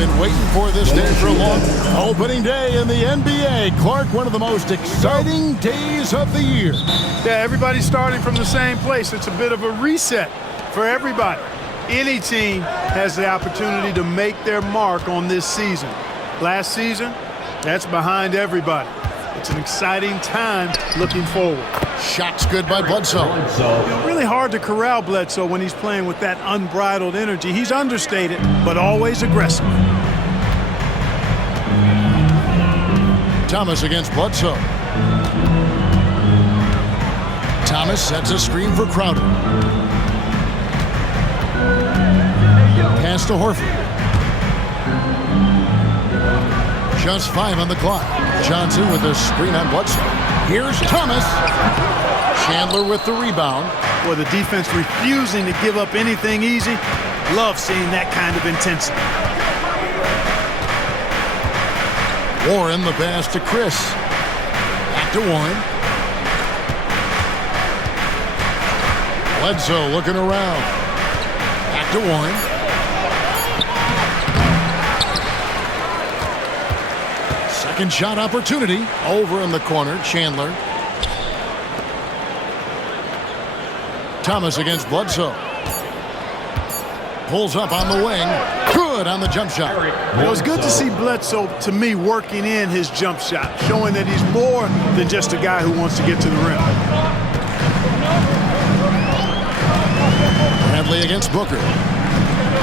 been waiting for this day for a long opening day in the NBA. Clark, one of the most exciting days of the year. Yeah, everybody's starting from the same place. It's a bit of a reset for everybody. Any team has the opportunity to make their mark on this season. Last season, that's behind everybody. It's an exciting time looking forward. Shots good by Bledsoe. Really hard to corral Bledsoe when he's playing with that unbridled energy. He's understated, but always aggressive. Thomas against Bledsoe. Thomas sets a screen for Crowder. Pass to Horford. Just 5 on the clock. Johnson with a screen on Bledsoe. Here's Thomas. Chandler with the rebound. Well, the defense refusing to give up anything easy. Love seeing that kind of intensity. Warren the pass to Chris. Back to Warren. Bledsoe looking around. Back to Warren. Second shot opportunity. Over in the corner. Chandler. Thomas against Bledsoe. Pulls up on the wing. Good on the jump shot. It was good to see Bledsoe, to me, working in his jump shot, showing that he's more than just a guy who wants to get to the rim. Bradley against Booker.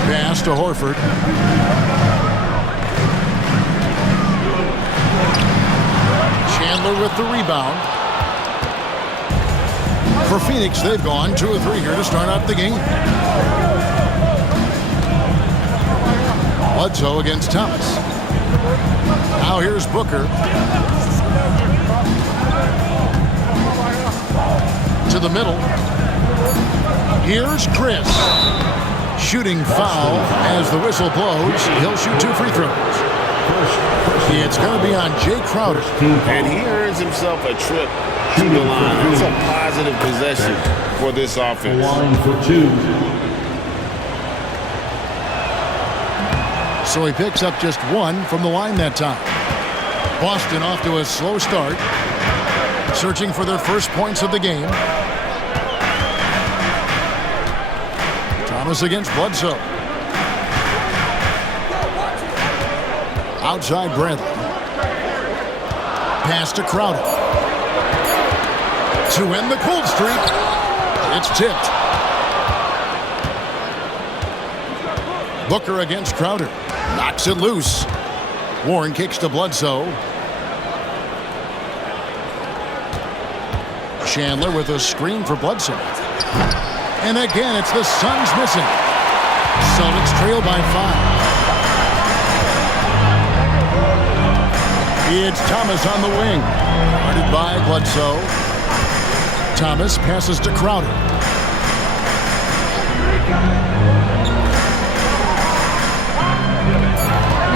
Pass to Horford. Chandler with the rebound. For Phoenix, they've gone 2 of 3 here to start out the game. Bledsoe against Thomas. Now here's Booker. To the middle. Here's Chris. Shooting foul as the whistle blows. He'll shoot 2 free throws. It's going to be on Jay Crowder. And he earns himself a trip to the line. It's a positive possession for this offense. Line for 2. So he picks up just 1 from the line that time. Boston off to a slow start. Searching for their first points of the game. Thomas against Bledsoe. Outside Bradley. Pass to Crowder. To end the cold streak. It's tipped. Booker against Crowder. Knocks it loose. Warren kicks to Bledsoe. Chandler with a screen for Bledsoe. And again, it's the Suns missing. Celtics trail by 5. It's Thomas on the wing. Guarded by Bledsoe. Thomas passes to Crowder.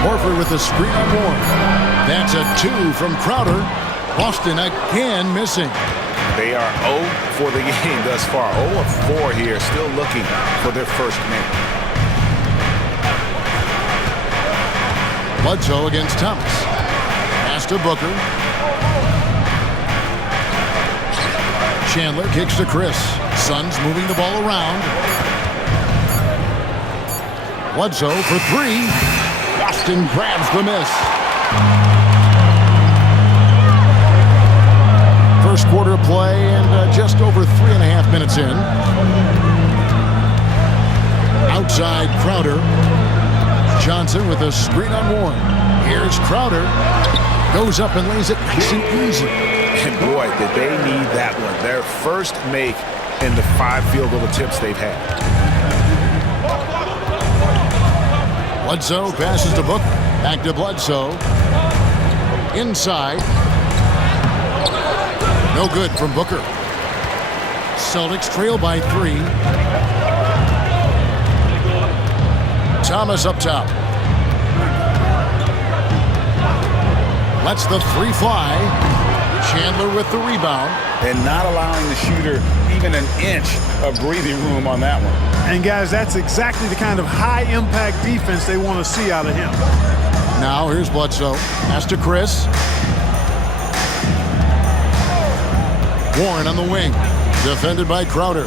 Horford with the screen on Warren. That's a 2 from Crowder. Boston again missing. They are 0 for the game thus far. 0 of 4 here, still looking for their first make. Bledsoe against Thomas. Pass to Booker. Chandler kicks to Chris. Suns moving the ball around. Bledsoe for 3. Boston grabs the miss. First quarter play and just over 3.5 minutes in. Outside Crowder. Johnson with a screen on Warren. Here's Crowder. Goes up and lays it nice and easy. And boy, did they need that one. Their first make in the 5 field goal attempts they've had. Bledsoe passes to Booker. Back to Bledsoe. Inside. No good from Booker. Celtics trail by 3. Thomas up top. Lets the 3 fly. Chandler with the rebound. And not allowing the shooter even an inch of breathing room on that one. And, guys, that's exactly the kind of high-impact defense they want to see out of him. Now here's Bledsoe. Pass to Chris. Warren on the wing. Defended by Crowder.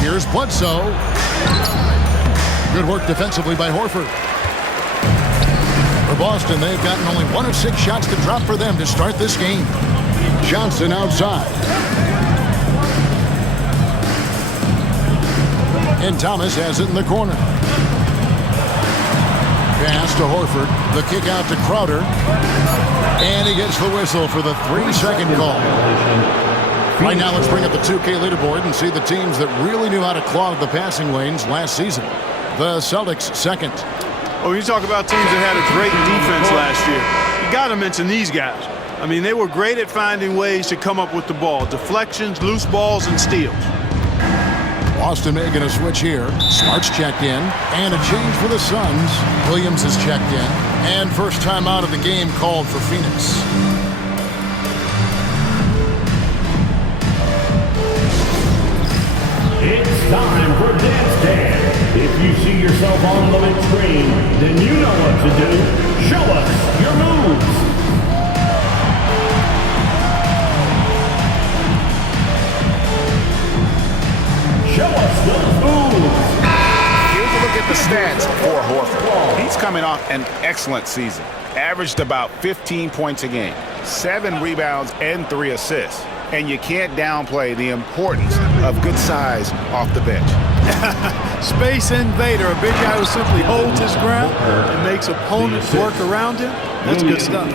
Here's Bledsoe. Good work defensively by Horford. For Boston, they've gotten only 1 of 6 shots to drop for them to start this game. Johnson outside. And Thomas has it in the corner. Pass to Horford. The kick out to Crowder. And he gets the whistle for the 3-second call. Right now, let's bring up the 2K leaderboard and see the teams that really knew how to clog the passing lanes last season. The Celtics second. Oh, you talk about teams that had a great defense last year. You got to mention these guys. I mean, they were great at finding ways to come up with the ball. Deflections, loose balls, and steals. Boston making a switch here. Smart's checked in. And a change for the Suns. Williams is checked in. And first time out of the game called for Phoenix. It's time for Dance Dance. If you see yourself on the big screen, then you know what to do. Show us your moves. Show us those moves. Here's a look at the stats for Horford. He's coming off an excellent season. Averaged about 15 points a game, 7 rebounds, and 3 assists. And you can't downplay the importance of good size off the bench. Space invader, a big guy who simply holds his ground and makes opponents work around him. That's good stuff.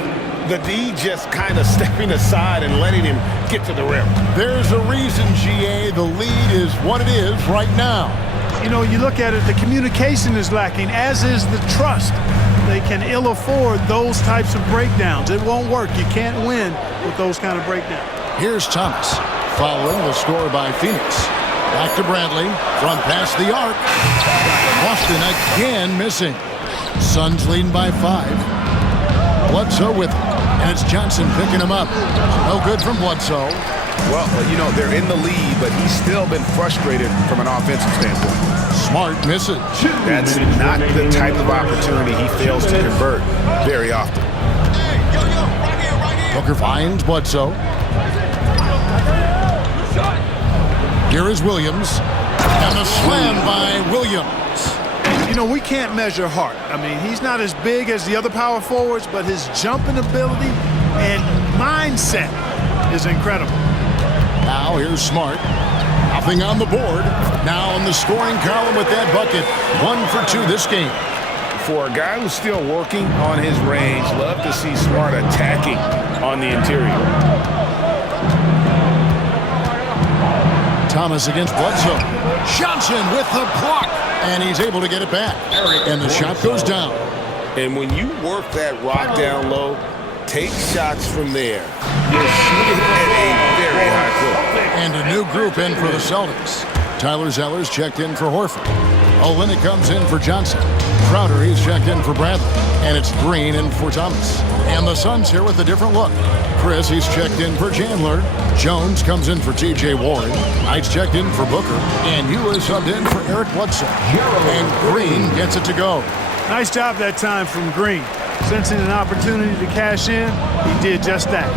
The D just kind of stepping aside and letting him get to the rim. There's a reason, GA, the lead is what it is right now. You know, you look at it, the communication is lacking, as is the trust. They can ill afford those types of breakdowns. It won't work. You can't win with those kind of breakdowns. Here's Thomas, following the score by Phoenix. Back to Bradley, from past the arc. Boston again missing. Suns leading by 5. Bledsoe with him, and it's Johnson picking him up. No good from Bledsoe. Well, you know, they're in the lead, but he's still been frustrated from an offensive standpoint. Smart misses. That's not the type of opportunity he fails to convert very often. Booker finds Bledsoe. Here is Williams. And the slam by Williams. You know, we can't measure heart. I mean, he's not as big as the other power forwards, but his jumping ability and mindset is incredible. Now here's Smart. Nothing on the board. Now in the scoring column with that bucket. 1 for 2 this game. For a guy who's still working on his range, love to see Smart attacking on the interior. Thomas against Bledsoe. Johnson with the block. And he's able to get it back. And the shot goes down. And when you work that rock down low, take shots from there. You're shooting at a very high clip. And a new group in for the Celtics. Tyler Zeller's checked in for Horford. Olynyk comes in for Johnson. Crowder, he's checked in for Bradley. And it's Green in for Thomas. And the Suns here with a different look. Chris, he's checked in for Chandler. Jones comes in for T.J. Warren. Knight's checked in for Booker. And Hugh is subbed in for Eric Bledsoe. And Green gets it to go. Nice job that time from Green. Sensing an opportunity to cash in, he did just that.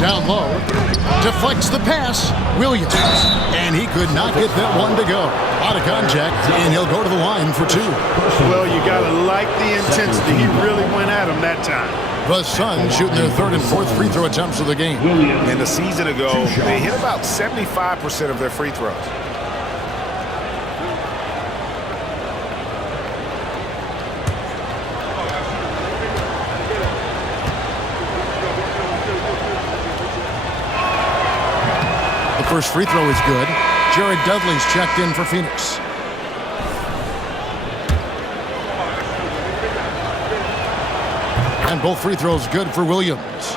Down low. Deflects the pass. Williams. And he could not get that one to go. Out of contact, and he'll go to the line for 2. Well, you got to like the intensity. He really went at him that time. The Suns shooting their 3rd and 4th free throw attempts of the game. And a season ago, they hit about 75% of their free throws. The first free throw is good. Jared Dudley's checked in for Phoenix. And both free throws good for Williams.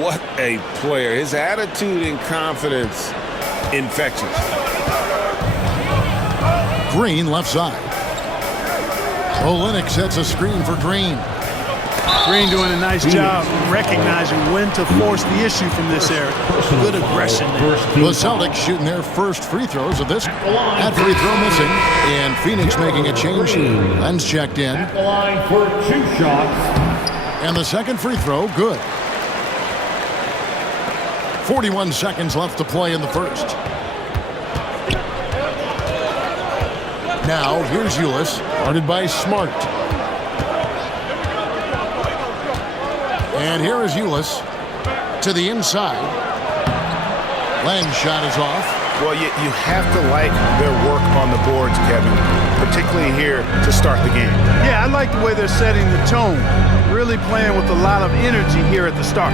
What a player. His attitude and confidence infectious. Green left side. Olynyk sets a screen for Green. Green doing a nice job recognizing when to force the issue from this area. Good aggression there. The Celtics shooting their first free throws of this. That free throw missing. And Phoenix making a change. Len's checked in. At the line for 2 shots. And the second free throw, good. 41 seconds left to play in the first. Now, here's Ulis, guarded by Smart. And here is Ulis to the inside. Len's shot is off. Well, you have to like their work on the boards, Kevin, particularly here to start the game. Yeah, I like the way they're setting the tone. Really playing with a lot of energy here at the start.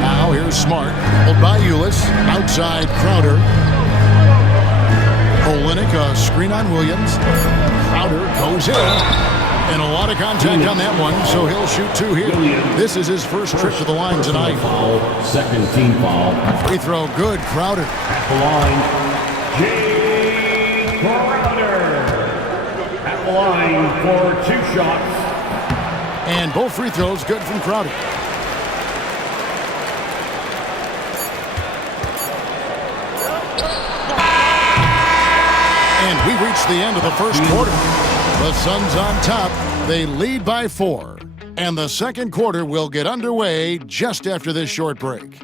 Now here's Smart. Pulled by Ulis. Outside Crowder. Olynyk, a screen on Williams. Crowder goes in. And a lot of contact on that one, so he'll shoot 2 here. This is his first trip to the line tonight. Second team foul. Free throw, good. Crowder. At the line, Jay Crowder. At the line for 2 shots. And both free throws good from Crowder. And we reach the end of the first quarter. The Suns on top. They lead by 4. And the second quarter will get underway just after this short break.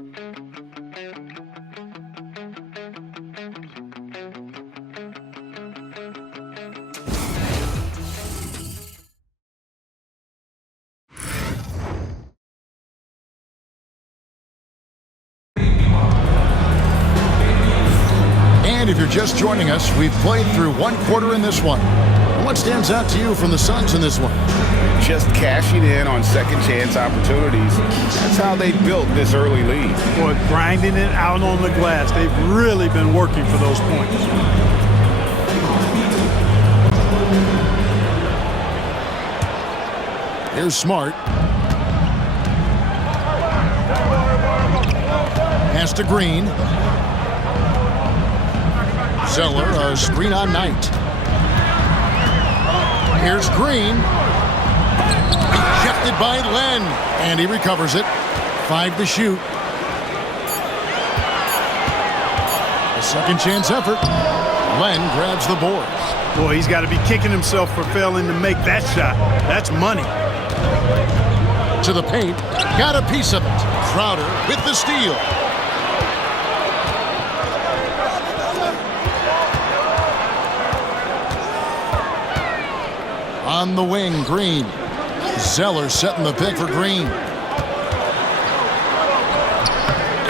And if you're just joining us, we've played through 1 quarter in this one. What stands out to you from the Suns in this one? Just cashing in on second chance opportunities. That's how they built this early lead. Boy, grinding it out on the glass. They've really been working for those points. Here's Smart. Pass to Green. Zeller, a screen on Knight. Here's Green. Rejected by Len. And he recovers it. 5 to shoot. A second chance effort. Len grabs the boards. Boy, he's got to be kicking himself for failing to make that shot. That's money. To the paint. Got a piece of it. Crowder with the steal. On the wing, Green. Zeller setting the pick for Green.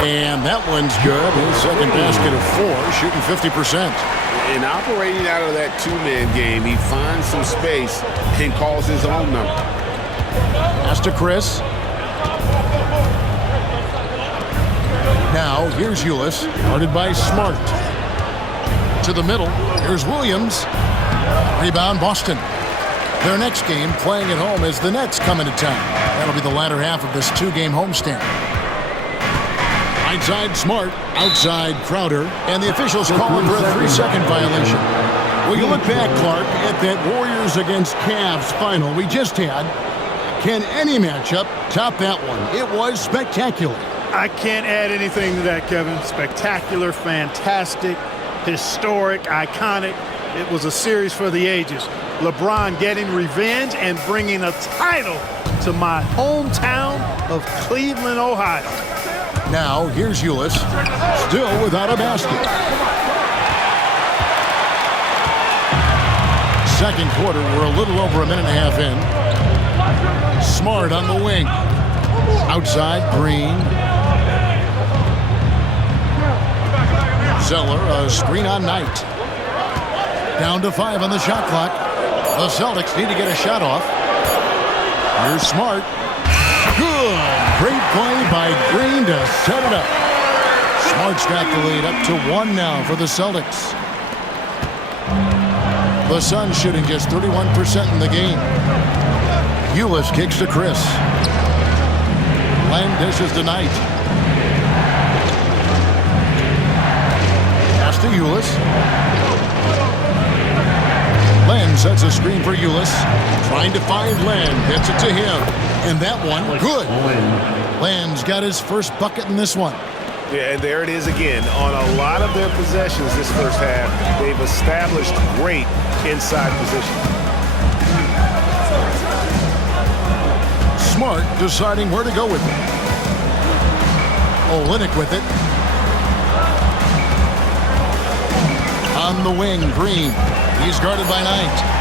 And that one's good. His second basket of 4, shooting 50%. And operating out of that 2-man game, he finds some space and calls his own number. Pass to Chris. Now, here's Ulis, guarded by Smart. To the middle, here's Williams. Rebound, Boston. Their next game, playing at home, as the Nets come into town. That'll be the latter half of this 2-game homestand. Inside Smart, outside Crowder, and the officials calling for a 3-second violation. Well, you look back, Clark, at that Warriors against Cavs final we just had. Can any matchup top that one? It was spectacular. I can't add anything to that, Kevin. Spectacular, fantastic, historic, iconic. It was a series for the ages. LeBron getting revenge and bringing a title to my hometown of Cleveland, Ohio. Now, here's Ulis, still without a basket. Second quarter, we're a little over a minute and a half in. Smart on the wing. Outside, Green. Zeller, a screen on Knight. Down to 5 on the shot clock. The Celtics need to get a shot off. Here's Smart. Good. Great play by Green to set it up. Smart's got the lead up to 1 now for the Celtics. The Suns shooting just 31% in the game. Ulis kicks to Chris. Len dishes to Knight. Pass to Ulis. Len Green sets a screen for Ulis. Trying to find Len. Gets it to him. And that one, good. Len's got his first bucket in this one. Yeah, and there it is again. On a lot of their possessions this first half, they've established great inside position. Smart deciding where to go with it. Olynyk with it. On the wing, Green. He's guarded by Knight.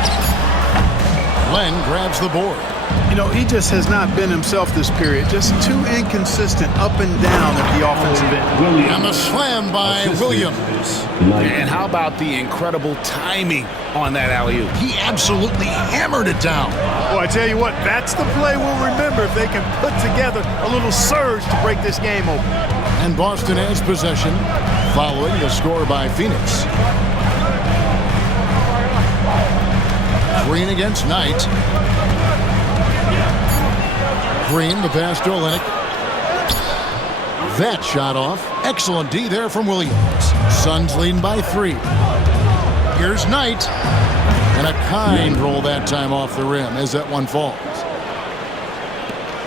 Len grabs the board. You know, he just has not been himself this period. Just too inconsistent up and down at the offensive end. And the slam by Williams. And how about the incredible timing on that alley-oop? He absolutely hammered it down. Boy, I tell you what, that's the play we'll remember if they can put together a little surge to break this game open. And Boston has possession following the score by Phoenix. Green against Knight. Green, the pass to Olynyk. That shot off. Excellent D there from Williams. Suns leading by 3. Here's Knight. And a kind roll that time off the rim as that one falls.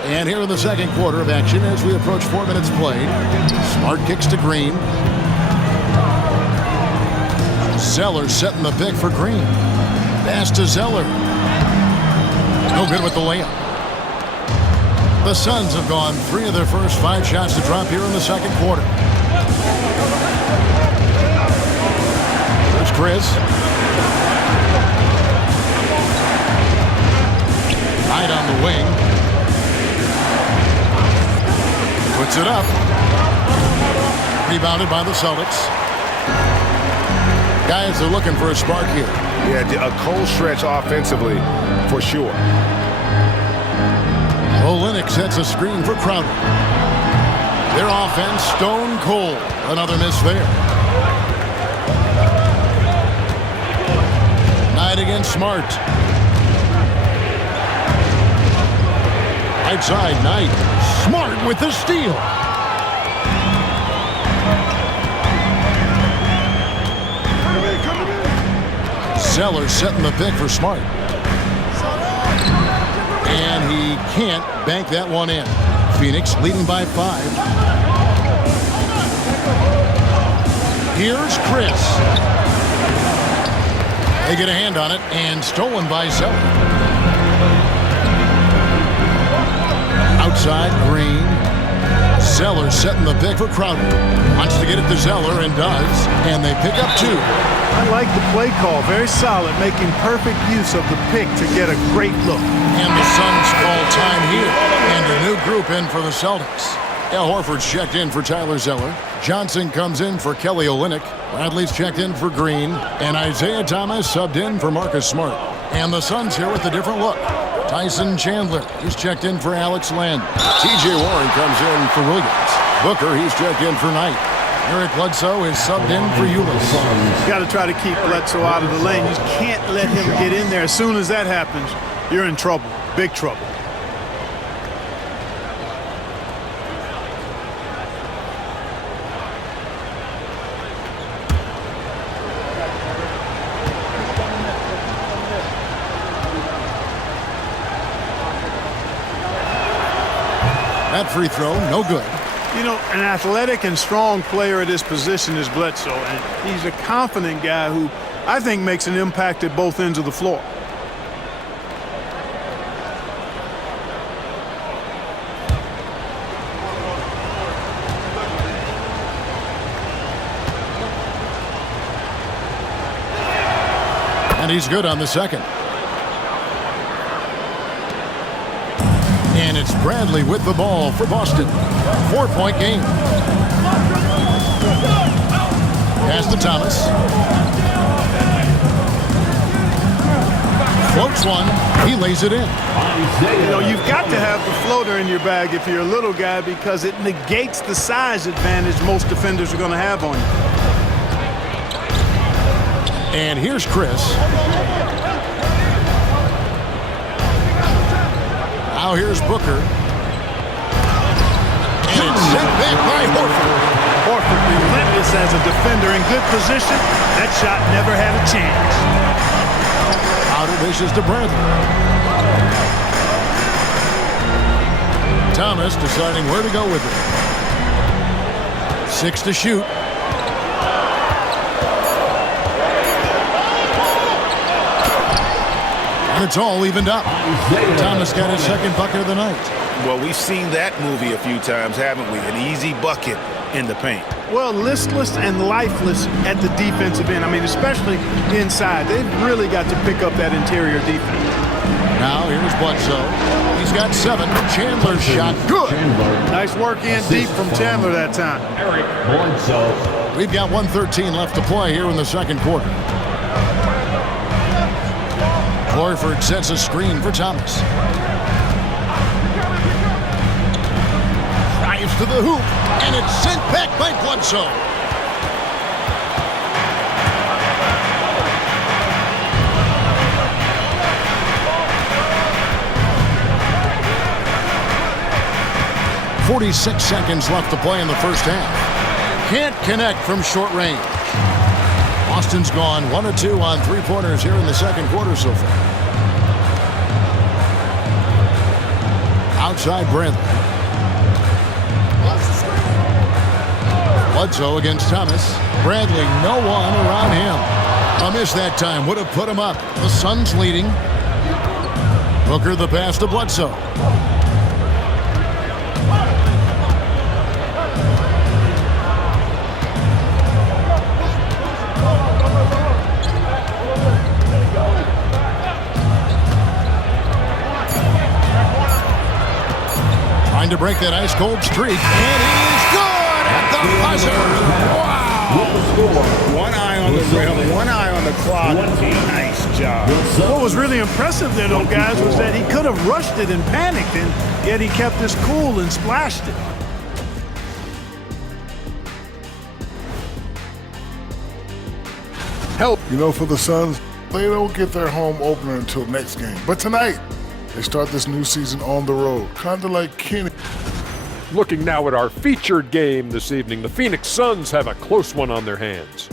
And here in the second quarter of action as we approach 4 minutes played. Smart kicks to Green. Zeller setting the pick for Green. Pass to Zeller. No good with the layup. The Suns have gone 3 of their first 5 shots to drop here in the second quarter. There's Chris. Knight on the wing. Puts it up. Rebounded by the Celtics. Guys are looking for a spark here. Yeah, a cold stretch offensively for sure. Olynyk sets a screen for Crowder. Their offense stone cold. Another miss there. Knight against Smart. Right side, Knight. Smart with the steal. Zeller setting the pick for Smart. And he can't bank that one in. Phoenix leading by 5. Here's Chris. They get a hand on it and stolen by Zeller. Outside, Green. Zeller setting the pick for Crowder. Wants to get it to Zeller and does. And they pick up 2. I like the play call. Very solid, making perfect use of the pick to get a great look. And the Suns call time here. And a new group in for the Celtics. Al Horford's checked in for Tyler Zeller. Johnson comes in for Kelly Olynyk. Bradley's checked in for Green. And Isaiah Thomas subbed in for Marcus Smart. And the Suns here with a different look. Tyson Chandler, he's checked in for Alex Len. T.J. Warren comes in for Williams. Booker, he's checked in for Knight. Eric Bledsoe is subbed in for Ulis. You got to try to keep Bledsoe out of the lane. You can't let him get in there. As soon as that happens, you're in trouble. Big trouble. That free throw, no good. You know, an athletic and strong player at his position is Bledsoe, and he's a confident guy who I think makes an impact at both ends of the floor. And he's good on the second. And it's Bradley with the ball for Boston. 4-point game. Pass to Thomas. Floats one. He lays it in. You know, you've got to have the floater in your bag if you're a little guy because it negates the size advantage most defenders are going to have on you. And here's Chris. Now here's Booker. And it's sent back by Horford. Horford relentless as a defender in good position. That shot never had a chance. Crowder dishes to Bradley. Thomas deciding where to go with it. 6 to shoot. And it's all evened up. Thomas got his second bucket of the night. Well, we've seen that movie a few times, haven't we? An easy bucket in the paint. Well, listless and lifeless at the defensive end. I mean, especially inside. They've really got to pick up that interior defense. Now here's Bledsoe. He's got 7. Chandler's shot. Good. Nice work in deep from Chandler that time. Eric Bledsoe. We've got 1:13 left to play here in the second quarter. Horford sets a screen for Thomas. Drives to the hoop, and it's sent back by Bledsoe. .46 seconds left to play in the first half. Can't connect from short range. Boston's gone 1 of 2 on three-pointers here in the second quarter so far. Outside Bradley. Bledsoe against Thomas. Bradley, no one around him. A miss that time would have put him up. The Suns leading. Booker the pass to Bledsoe. To break that ice-cold streak, and it is good at the buzzer. Wow! One eye on the rim, one eye on the clock. Nice job. What was really impressive there, though, guys, was that he could have rushed it and panicked, and yet he kept his cool and splashed it. Help. You know, for the Suns, they don't get their home opener until next game. But tonight, they start this new season on the road, kind of like Kenny. Looking now at our featured game this evening, the Phoenix Suns have a close one on their hands.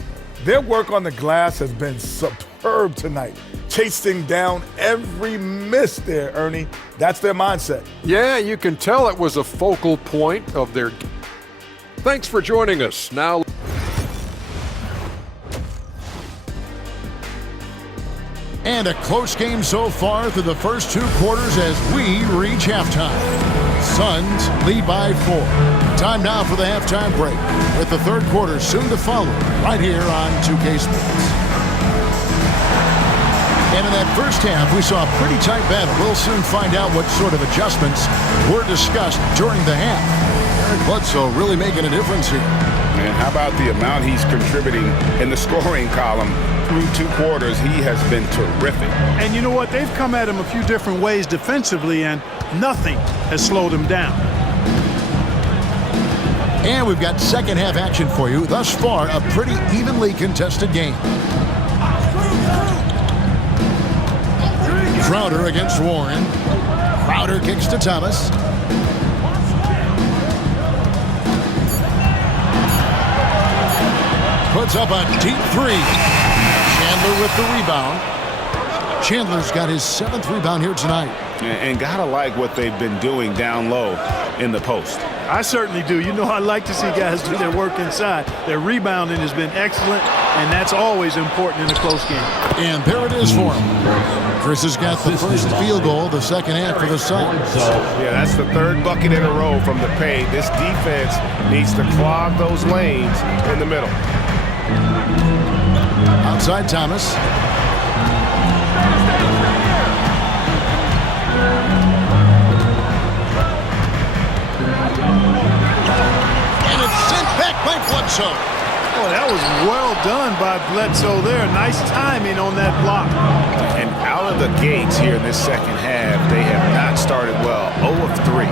Their work on the glass has been superb tonight, chasing down every miss there, Ernie. That's their mindset. Yeah, you can tell it was a focal point of their game. Thanks for joining us. Now, and a close game so far through the first 2 quarters as we reach halftime. Suns lead by 4. Time now for the halftime break, with the third quarter soon to follow right here on 2K Sports. And in that first half, we saw a pretty tight battle. We'll soon find out what sort of adjustments were discussed during the half. Eric Bledsoe really making a difference here. Man, how about the amount he's contributing in the scoring column? Through 2 quarters, he has been terrific. And you know what? They've come at him a few different ways defensively, and nothing has slowed him down. And we've got second half action for you. Thus far, a pretty evenly contested game. Crowder against Warren. Crowder kicks to Thomas. Puts up a deep 3. Chandler with the rebound. Chandler's got his 7th rebound here tonight. And gotta like what they've been doing down low in the post. I certainly do. You know, I like to see guys do their work inside. Their rebounding has been excellent, and that's always important in a close game. And there it is for him. Chris has got the first field goal of the second half for the Suns. Yeah, that's the 3rd bucket in a row from the paint. This defense needs to clog those lanes in the middle. Outside Thomas. And it's sent back by Bledsoe. Boy, that was well done by Bledsoe there. Nice timing on that block. And out of the gates here in this second half, they have not started well. 0 of 3.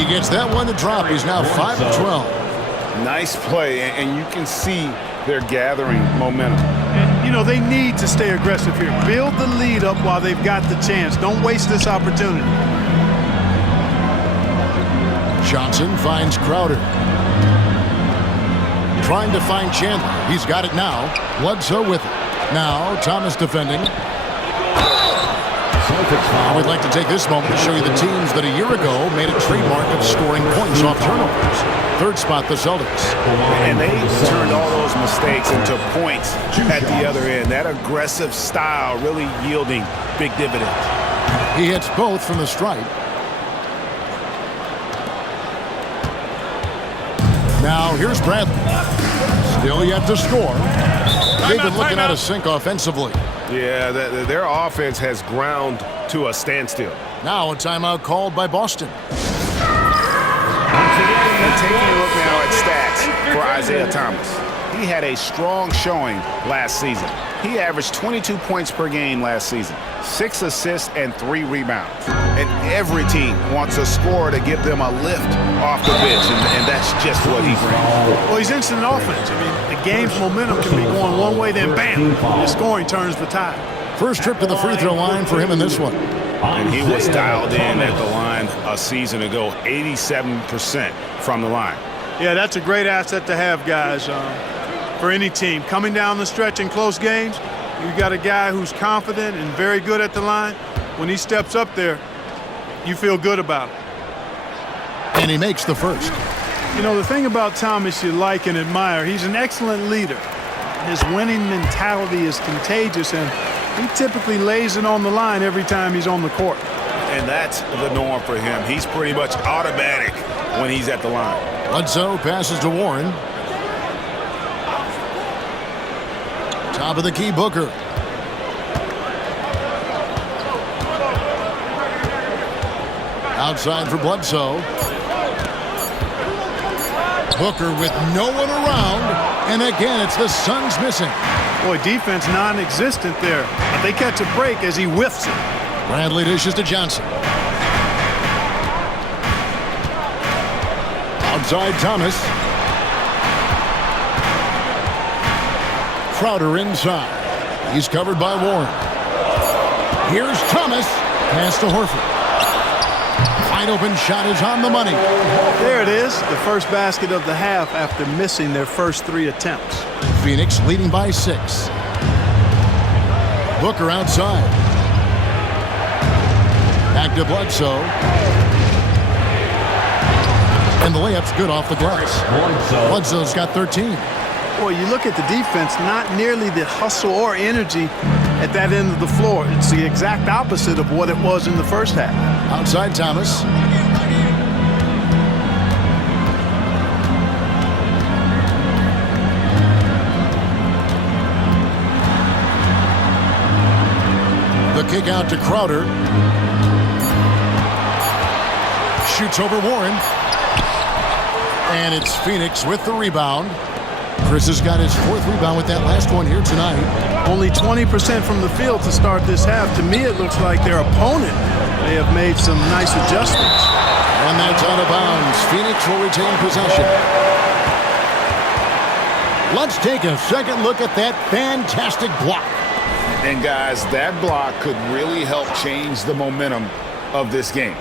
He gets that one to drop. He's now 5 of 12. Nice play, and you can see they're gathering momentum. And, you know, they need to stay aggressive here. Build the lead up while they've got the chance. Don't waste this opportunity. Johnson finds Crowder. Trying to find Chandler. He's got it now. Bledsoe with it. Now Thomas defending. I would like to take this moment to show you the teams that a year ago made a trademark of scoring points off turnovers. Third spot, the Celtics. And they turned all those mistakes into points at the other end. That aggressive style really yielding big dividends. He hits both from the stripe. Now here's Bradley. Still yet to score. They've been looking out of sync offensively. Yeah, their offense has ground to a standstill. Now a timeout called by Boston. And taking a look now at stats for Isaiah Thomas. He had a strong showing last season. He averaged 22 points per game last season, 6 assists and 3 rebounds. And every team wants a scorer to give them a lift off the bench, and that's just what he brings. Well, he's instant offense. I mean, the game's momentum can be going one way, then bam, the scoring turns the tide. First trip to the free throw line for him in this one. And he was dialed in at the line a season ago, 87% from the line. Yeah, that's a great asset to have, guys, for any team. Coming down the stretch in close games, you got a guy who's confident and very good at the line. When he steps up there, you feel good about it. And he makes the first. You know, the thing about Thomas you like and admire, he's an excellent leader. His winning mentality is contagious, and he typically lays it on the line every time he's on the court. And that's the norm for him. He's pretty much automatic when he's at the line. Bledsoe passes to Warren. Top of the key, Booker. Outside for Bledsoe. Booker with no one around. And again, it's the Suns missing. Boy, defense non-existent there. But they catch a break as he whiffs it. Bradley dishes to Johnson. Outside Thomas. Crowder inside. He's covered by Warren. Here's Thomas. Pass to Horford. Wide open shot is on the money. There it is, the first basket of the half after missing their first 3 attempts. Phoenix leading by 6. Booker outside. Back to Bledsoe. And the layup's good off the glass. Bledsoe's got 13. Boy, you look at the defense, not nearly the hustle or energy at that end of the floor. It's the exact opposite of what it was in the first half. Outside Thomas. The kick out to Crowder. Shoots over Warren. And it's Phoenix with the rebound. Chris has got his 4th rebound with that last one here tonight. Only 20% from the field to start this half. To me, it looks like their opponent may have made some nice adjustments. And that's out of bounds. Phoenix will retain possession. Let's take a second look at that fantastic block. And guys, that block could really help change the momentum of this game.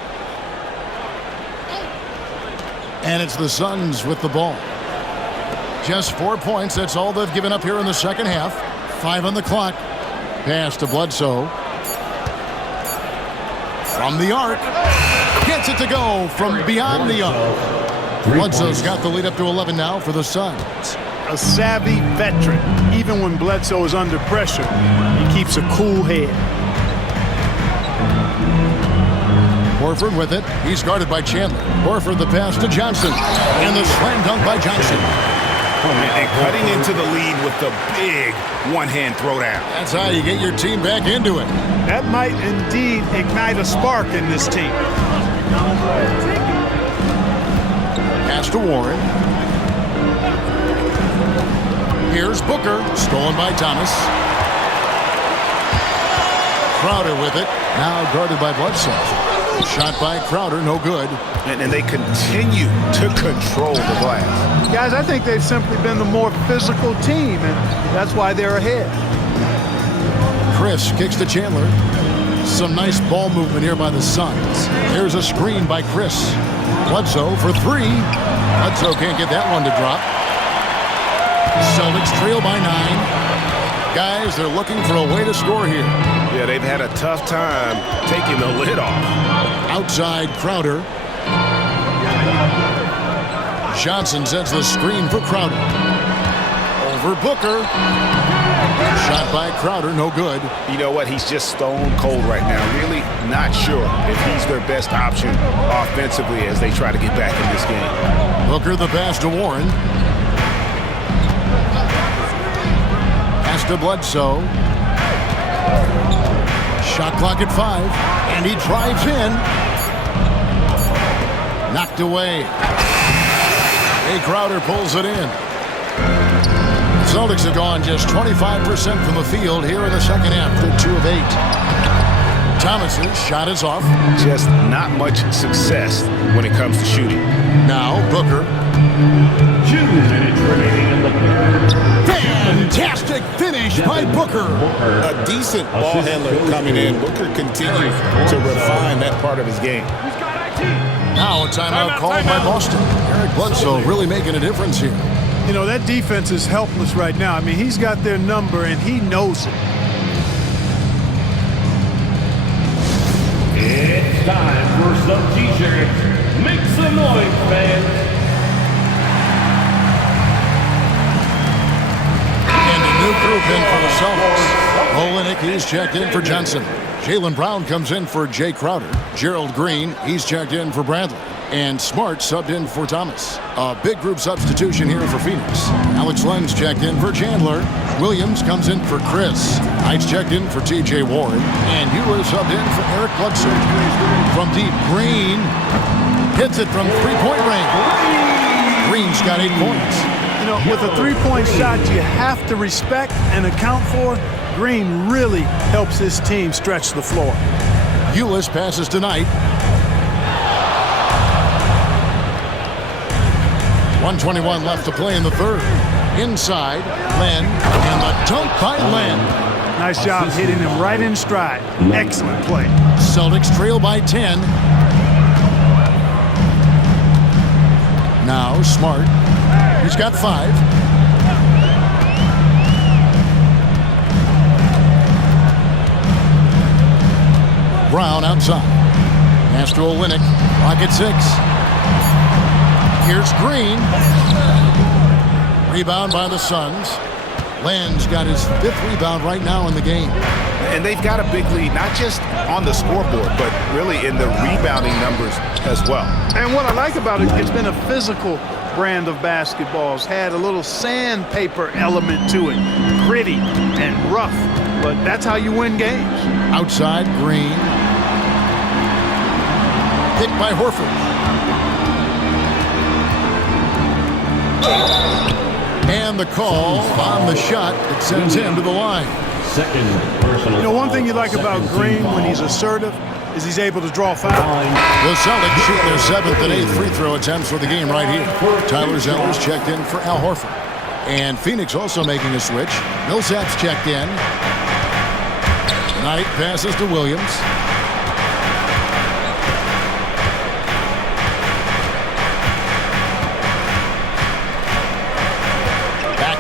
And it's the Suns with the ball. Just 4 points. That's all they've given up here in the second half. 5 on the clock. Pass to Bledsoe. From the arc. Gets it to go from beyond the arc. Bledsoe's got the lead up to 11 now for the Suns. A savvy veteran. Even when Bledsoe is under pressure, he keeps a cool head. Horford with it. He's guarded by Chandler. Horford the pass to Johnson. And the slam dunk by Johnson. And cutting into the lead with the big one-hand throwdown. That's how you get your team back into it. That might indeed ignite a spark in this team. Pass to Warren. Here's Booker. Stolen by Thomas. Crowder with it. Now guarded by Bledsoe. Shot by Crowder, no good. And they continue to control the glass. Guys, I think they've simply been the more physical team, and that's why they're ahead. Chris kicks to Chandler. Some nice ball movement here by the Suns. Here's a screen by Chris. Bledsoe for 3. Bledsoe can't get that one to drop. Celtics trail by 9. Guys, they're looking for a way to score here. Yeah, they've had a tough time taking the lid off. Outside Crowder. Johnson sends the screen for Crowder. Over Booker. Shot by Crowder, no good. You know what? He's just stone cold right now. Really not sure if he's their best option offensively as they try to get back in this game. Booker the pass to Warren. Pass to Bledsoe. Shot clock at 5, and he drives in. Knocked away. Jay Crowder pulls it in. Celtics have gone just 25% from the field here in the second half. They're 2 of 8. Thomas's shot is off. Just not much success when it comes to shooting. Now Booker. 2 minutes remaining in the third. Fantastic finish by Booker. A decent ball handler coming in. Booker continues to refine that part of his game. Now a timeout called by Boston. Eric Bledsoe really making a difference here. You know, that defense is helpless right now. I mean, he's got their number, and he knows it. It's time for some T-shirts. Make some noise, fans. And a new group in for the Celtics. Olynyk, he's checked in for Johnson. Jaylen Brown comes in for Jay Crowder. Gerald Green, he's checked in for Bradley. And Smart subbed in for Thomas. A big group substitution here for Phoenix. Alex Len's checked in for Chandler. Williams comes in for Chris. Knight's checked in for T.J. Warren. And Hughes subbed in for Eric Bledsoe. From deep, Green hits it from three-point range. Green's got 8 points. You know, with a three-point shot you have to respect and account for, Green really helps his team stretch the floor. Hughes passes to Knight. 1:21 left to play in the third. Inside, Len, and the dunk by Len. Nice job hitting him right in stride. Excellent play. Celtics trail by 10. Now Smart. He's got 5. Brown outside. Pass to Olynyk. Clock at 6. Here's Green. Rebound by the Suns. Len's got his 5th rebound right now in the game. And they've got a big lead, not just on the scoreboard, but really in the rebounding numbers as well. And what I like about it, it's been a physical brand of basketball. It's had a little sandpaper element to it. Gritty and rough, but that's how you win games. Outside, Green. Picked by Horford. And the call on the shot that sends him to the line. Second personal. You know, one thing you like about Green when he's assertive is he's able to draw fouls. The Celtics shoot their 7th and 8th free throw attempts for the game right here. Tyler Zeller's checked in for Al Horford. And Phoenix also making a switch. Millsap's checked in. Knight passes to Williams.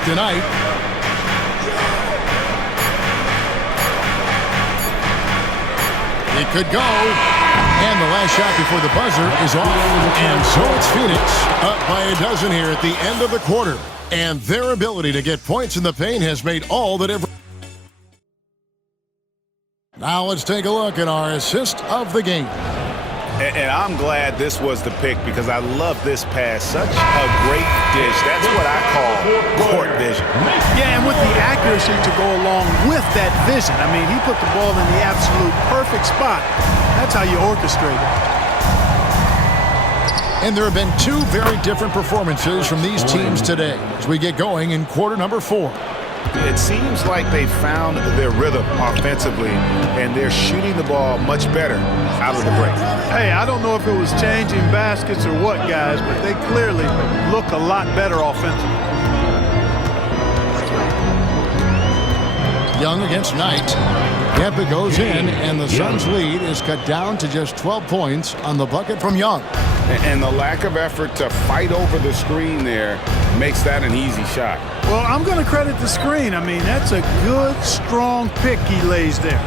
Tonight. It could go. And the last shot before the buzzer is off. And so it's Phoenix up by a dozen here at the end of the quarter. And their ability to get points in the paint has made all the difference. Now let's take a look at our assist of the game. And I'm glad this was the pick because I love this pass. Such a great dish. That's what I call court vision. Yeah, and with the accuracy to go along with that vision. I mean, he put the ball in the absolute perfect spot. That's how you orchestrate it. And there have been 2 very different performances from these teams today as we get going in quarter number 4. It seems like they found their rhythm offensively, and they're shooting the ball much better out of the break. Hey, I don't know if it was changing baskets or what, guys, but they clearly look a lot better offensively. Young against Knight. Yep, it goes in, and the Suns' lead is cut down to just 12 points on the bucket from Young. And the lack of effort to fight over the screen there makes that an easy shot. Well, I'm going to credit the screen. I mean, that's a good, strong pick he lays there.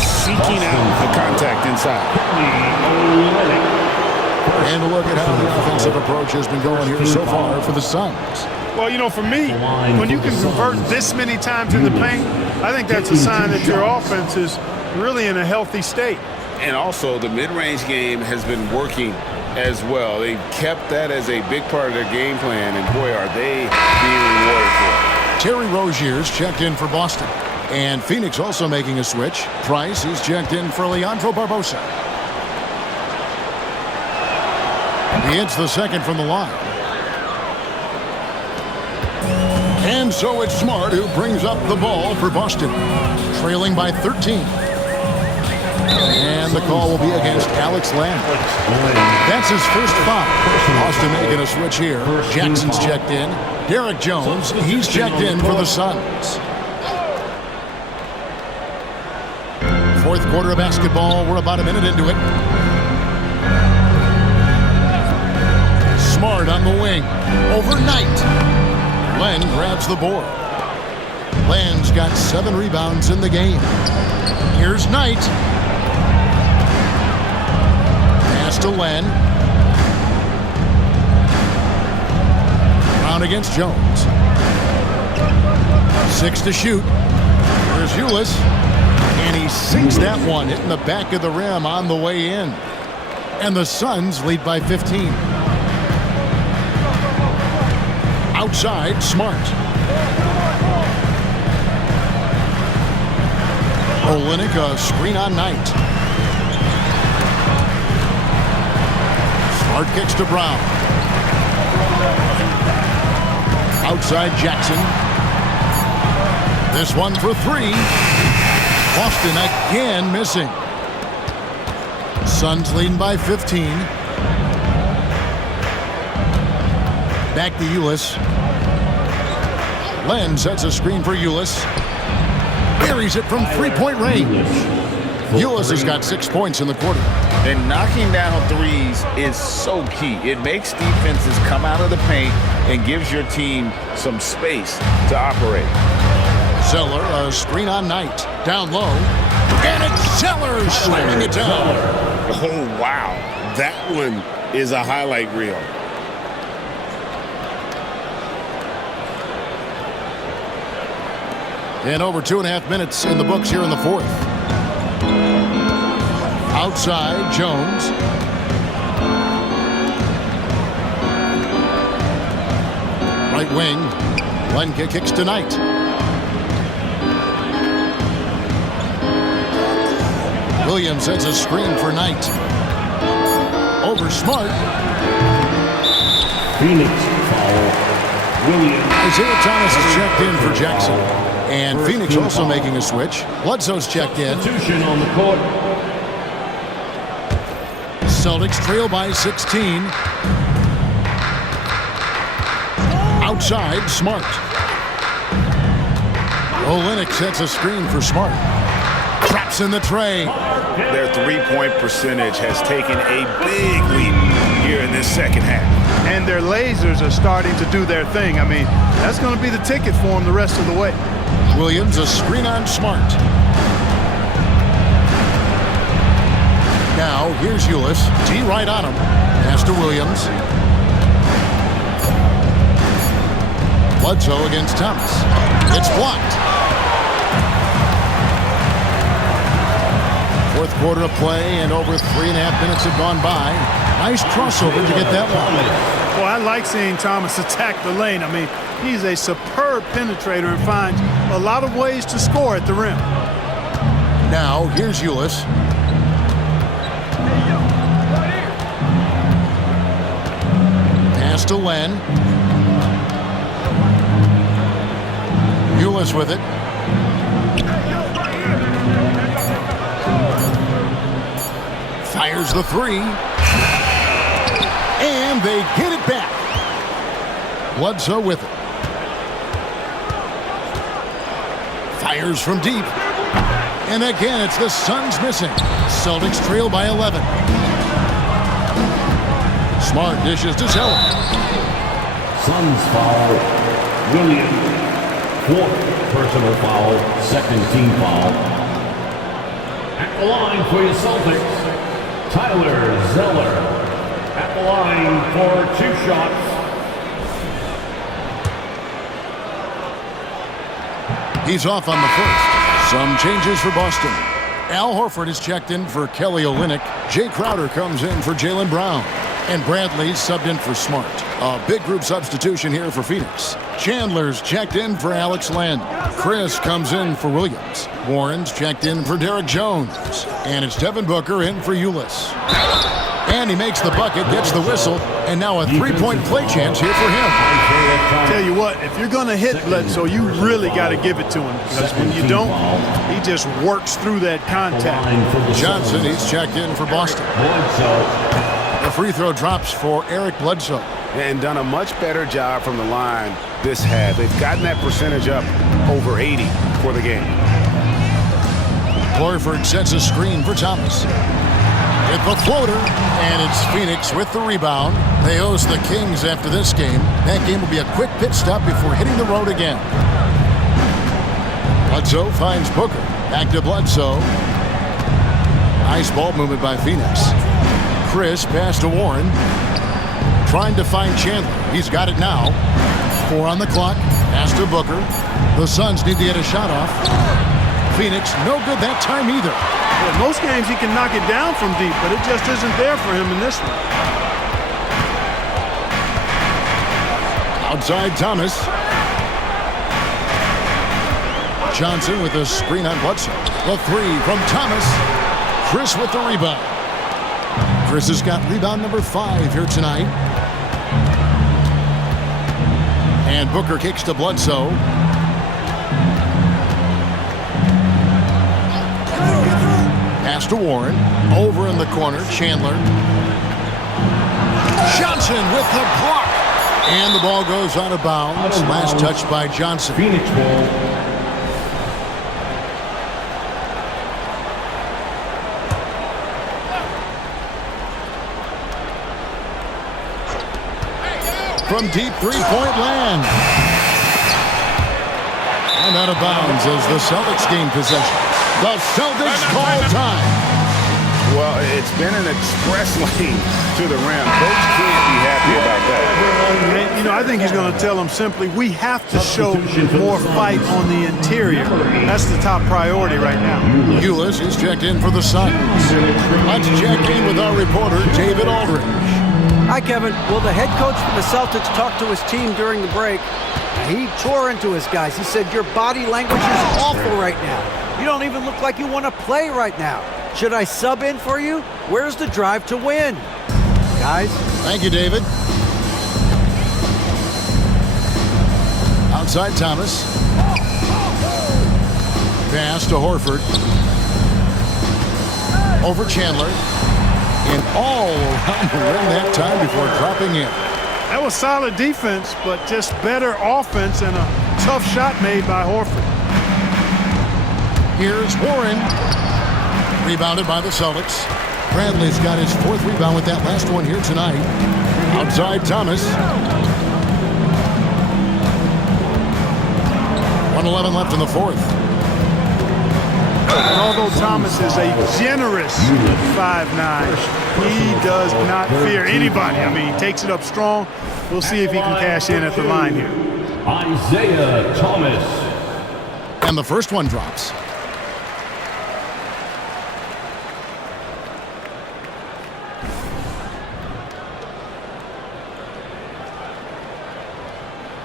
Seeking out the contact inside. And a look at how the offensive approach has been going here so far for the Suns. Well, you know, for me, when you can convert this many times in the paint, I think that's a sign that your offense is really in a healthy state. And also, the mid-range game has been working as well. They've kept that as a big part of their game plan, and boy, are they being rewarded for it. Terry Rozier's checked in for Boston. And Phoenix also making a switch. Price is checked in for Leandro Barbosa. He hits the second from the line. And so it's Smart who brings up the ball for Boston, trailing by 13. And the call will be against Alex Lamb. That's his first foul. Boston making a switch here. Jackson's checked in. Derek Jones, he's checked in for the Suns. Fourth quarter of basketball. We're about a minute into it. Smart on the wing. Overnight. Len grabs the board. Len's got 7 rebounds in the game. Here's Knight. Pass to Len. Brown against Jones. 6 to shoot. Here's Ulis. And he sinks that one, hitting the back of the rim on the way in. And the Suns lead by 15. Outside, Smart. Olynyk, a screen on Knight. Smart kicks to Brown. Outside, Jackson. This one for 3. Boston again missing. Suns leading by 15. Back to Ulis. Len sets a screen for Ulis. Buries it from 3-point range. Ulis has got 6 points in the quarter. And knocking down threes is so key. It makes defenses come out of the paint and gives your team some space to operate. Zeller, a screen on Knight. Down low. And it's Zeller slamming it down. Oh, wow. That one is a highlight reel. And over 2.5 minutes in the books here in the fourth. Outside, Jones. Right wing. Len kicks to Knight. Williams sets a screen for Knight. Over Smart. Phoenix foul. Williams. Isaiah Thomas is checked in for Jackson. And Phoenix also making a switch. Bledsoe's checked in. Substitution on the court. Celtics trail by 16. Outside, Smart. Olynyk sets a screen for Smart. Traps in the tray. Their three-point percentage has taken a big leap here in this second half. And their lasers are starting to do their thing. I mean, that's going to be the ticket for them the rest of the way. Williams, a screen on Smart. Now, here's Ulis. T right on him. Pass to Williams. Bledsoe against Thomas. It's blocked. Fourth quarter of play, and over 3.5 minutes have gone by. Nice crossover to get that one. Well, I like seeing Thomas attack the lane. I mean, he's a superb penetrator and finds a lot of ways to score at the rim. Now, here's Ulis. Pass to Len. Ulis with it. Fires the 3. And they get it back. Bledsoe with it. Fires from deep. And again, it's the Suns missing. Celtics trail by 11. Smart dishes to Zeller. Suns foul. Williams. 4th personal foul. 2nd team foul. At the line for your Celtics, Tyler Zeller. At the line for 2 shots. He's off on the first. Some changes for Boston. Al Horford is checked in for Kelly Olynyk. Jay Crowder comes in for Jaylen Brown. And Bradley's subbed in for Smart. A big group substitution here for Phoenix. Chandler's checked in for Alex Len. Chris comes in for Williams. Warren's checked in for Derek Jones. And it's Devin Booker in for Ulis. And he makes the bucket, gets the whistle, and now a 3-point play chance here for him. Tell you what, if you're going to hit Bledsoe, you really got to give it to him. Because when you don't, he just works through that contact. Johnson, he's checked in for Boston. The free throw drops for Eric Bledsoe. And done a much better job from the line this half. They've gotten that percentage up over 80 for the game. Horford sets a screen for Thomas. With the floater, and it's Phoenix with the rebound. They host the Kings after this game. That game will be a quick pit stop before hitting the road again. Bledsoe finds Booker. Back to Bledsoe. Nice ball movement by Phoenix. Chris pass to Warren. Trying to find Chandler. He's got it now. 4 on the clock. Pass to Booker. The Suns need to get a shot off. Phoenix, no good that time either. Yeah, most games he can knock it down from deep, but it just isn't there for him in this one. Outside Thomas. Johnson with a screen on Bledsoe. The 3 from Thomas. Chris with the rebound. Chris has got rebound number 5 here tonight. And Booker kicks to Bledsoe. Pass to Warren. Over in the corner, Chandler. Johnson with the block. And the ball goes out of bounds. Last touch by Johnson. Phoenix ball. From deep three-point land. And out of bounds as the Celtics gain possession. The Celtics call time. Well, it's been an express lane to the rim. Coach can't be happy about that. And, you know, I think he's going to tell them simply, we have to show more fight on the interior. That's the top priority right now. Ulis is checked in for the Suns. Let's check in with our reporter, David Aldridge. Hi, Kevin. Well, the head coach for the Celtics talked to his team during the break. He tore into his guys. He said, your body language is awful right now. You don't even look like you want to play right now. Should I sub in for you? Where's the drive to win? Guys? Thank you, David. Outside Thomas. Pass to Horford. Over Chandler. And all around the rim that time before dropping in. That was solid defense, but just better offense and a tough shot made by Horford. Here's Warren. Rebounded by the Celtics. Bradley's got his 4th rebound with that last one here tonight. Outside Thomas. 1:11 left in the 4th. And although Thomas is a generous 5'9", he does not fear anybody. I mean, he takes it up strong. We'll see if he can cash in at the line here. Isaiah Thomas. And the first one drops.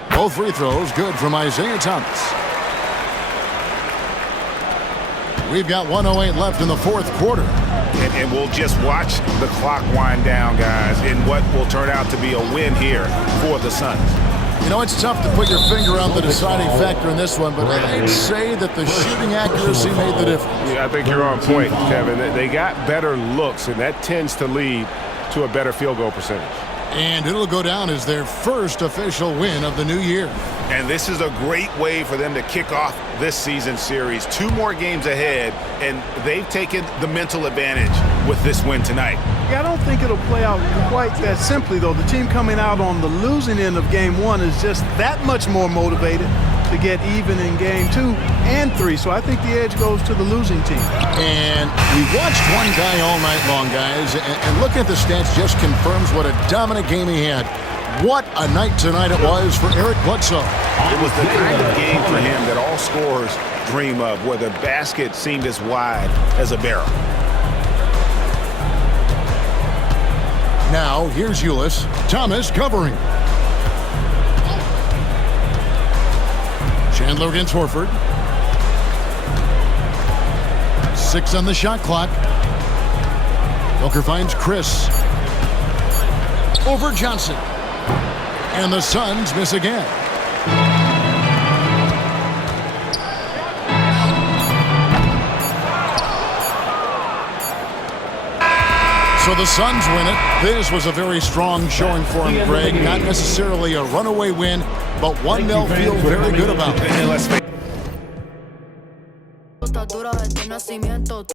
Both free throws good from Isaiah Thomas. We've got 1:08 left in the 4th quarter. And we'll just watch the clock wind down, guys, in what will turn out to be a win here for the Suns. You know, it's tough to put your finger on the deciding factor in this one, but I'd say that the shooting accuracy made the difference. Yeah, I think you're on point, Kevin. They got better looks, and that tends to lead to a better field goal percentage. And it'll go down as their first official win of the new year. And this is a great way for them to kick off this season series. 2 more games ahead, and they've taken the mental advantage with this win tonight. Yeah, I don't think it'll play out quite that simply, though. The team coming out on the losing end of game 1 is just that much more motivated to get even in game 2 and 3. So I think the edge goes to the losing team. And we've watched one guy all night long, guys, and looking at the stats just confirms what a dominant game he had. What a night tonight it was for Eric Bledsoe. It was the kind of game for him that all scorers dream of, where the basket seemed as wide as a barrel. Now, here's Ulis. Thomas covering. Chandler against Horford. 6 on the shot clock. Booker finds Chris. Over Johnson. And the Suns miss again. So the Suns win it. This was a very strong showing for him, Greg. Not necessarily a runaway win, but one they'll feel very good about. And let's face